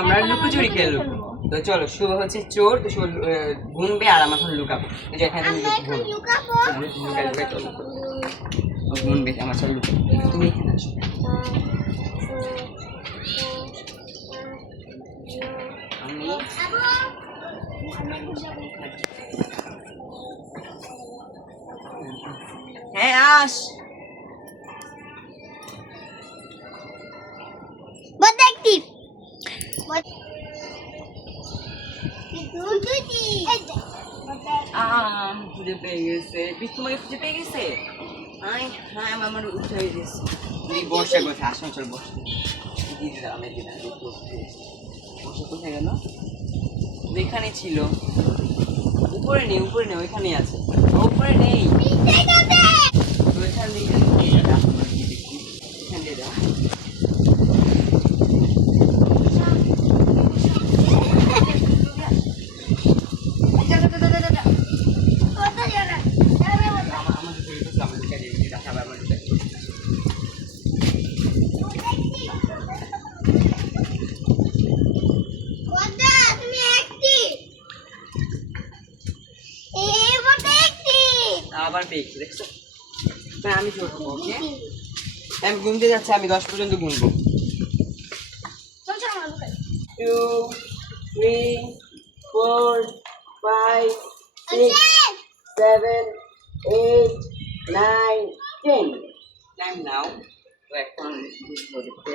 আমরা লুকোচুরি খেলব। তো চলো শুভ হচ্ছে চোর তো শুভ গুনবে আর আমার লুকাবো। এই যে এখানে তুমি। লুকাবো। গুনবে আমার সাথে লুকাবো তুমি এখানে আসো। আমি হ্যাঁ আস। আহ খুঁজে পেয়ে গেছে। খুঁজে পেয়ে গেছে? হ্যাঁ আমার উঠে গেছে। বসে আসুন চল আমি কোথায় গেল? যেখানে ছিল। উপরে নেই উপরে নেই ওইখানেই আছে। উপরে নেই তো এখান দিয়ে দিয়ে যা এখান দিয়ে যা আমার আমার দুটো একটু আমার দুটো দিয়ে দিই রাখা আমার দুটো তুমি অ্যাক্টিভ এ বড় আবার পেয়েছি দেখছ? তাই আমি চলবো ওকে? আমি যাচ্ছি আমি দশ পর্যন্ত গুনবো লুকাই two, three, four, five, six, seven, eight, nine, ten. Time তো এখন দেখতে।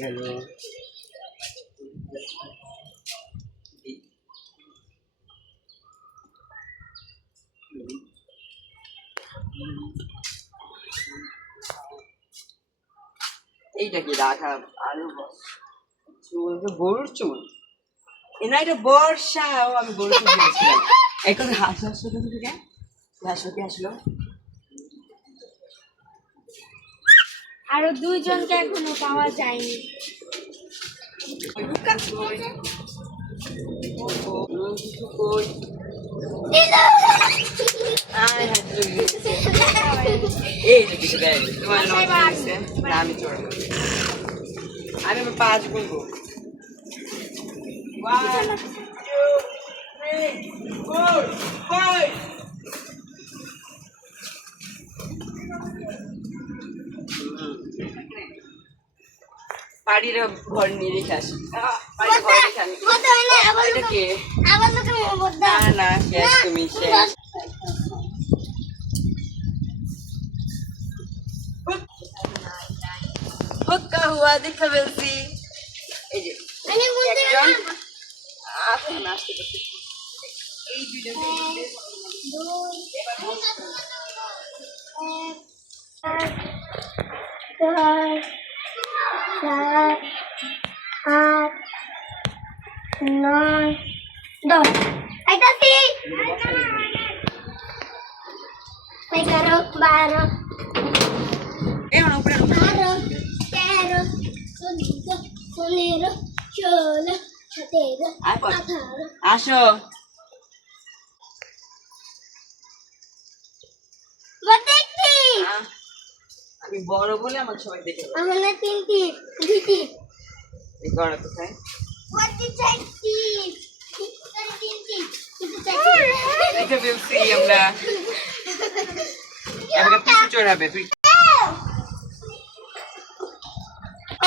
গেল এইটা কি রাখা আলু চুল গরুর চুল না এটা বর্ষা ও আমি গরুর চুল ভেবেছিলাম এখন হাসি থেকে আসলো আরও দুইজনকে এখনও পাওয়া যায়নি আয় হায় গেছে। এই আমি চড় আমি পাঁচ গুনবো One, two, three, four, five. বাড়ির ঘর নিয়ে রেখে আসি না না শেষ তুমি শেষ। হুক্কা হুয়া দেখে ফেলছি এই যে আমি বুঝতে একজন পারব আসে না আসতে করতে এই দুজন ছয় সাত আট নয় দশ আইতাছি এগারো বারো পনেরো ষোলো সতেরো আঠারো আসো। আমি বড় বলে আমাকে সবাই দেখে আমার না তিনটি ঘর কোথায়? What did I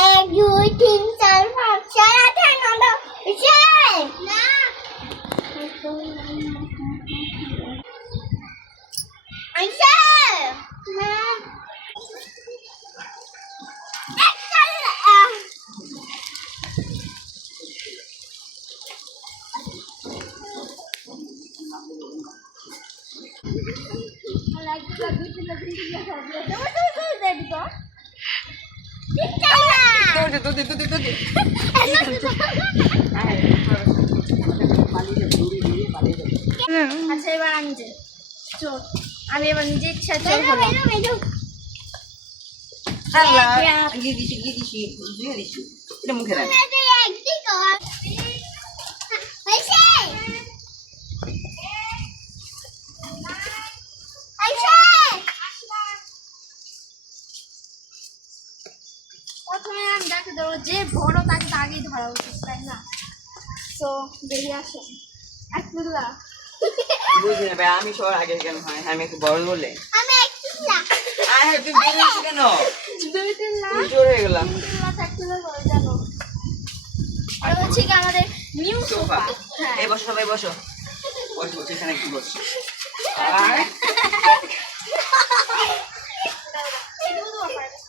see? তিনটি কিন্তু চারটি দেখে ফেলছি আমরা এবার পিছু চড়াবে তুই এক দুই তিন চার পাঁচ ছয় আট নয় দশ এগারো না আইসা না দৌড়ে দৌড়ে দৌড়ে দৌড়ে আয়, আচ্ছা এবার আমি যে চোর আমি এবার নিজে ইচ্ছা চোর হলো আল্লাহ। গিয়ে দিছি গিয়ে দিছি। গিয়ে দিছি। এটা মুখে রাখ। তাকে ধরো যে বড় তাকে তাকেই আগেই ধরা উচিত তাই না? তো বেরিয়ে আসো। এক আমি সবার হয়? আমি একটু বড় বলে আর জোর হয়ে গেলাম। জানো আর হচ্ছে কি আমাদের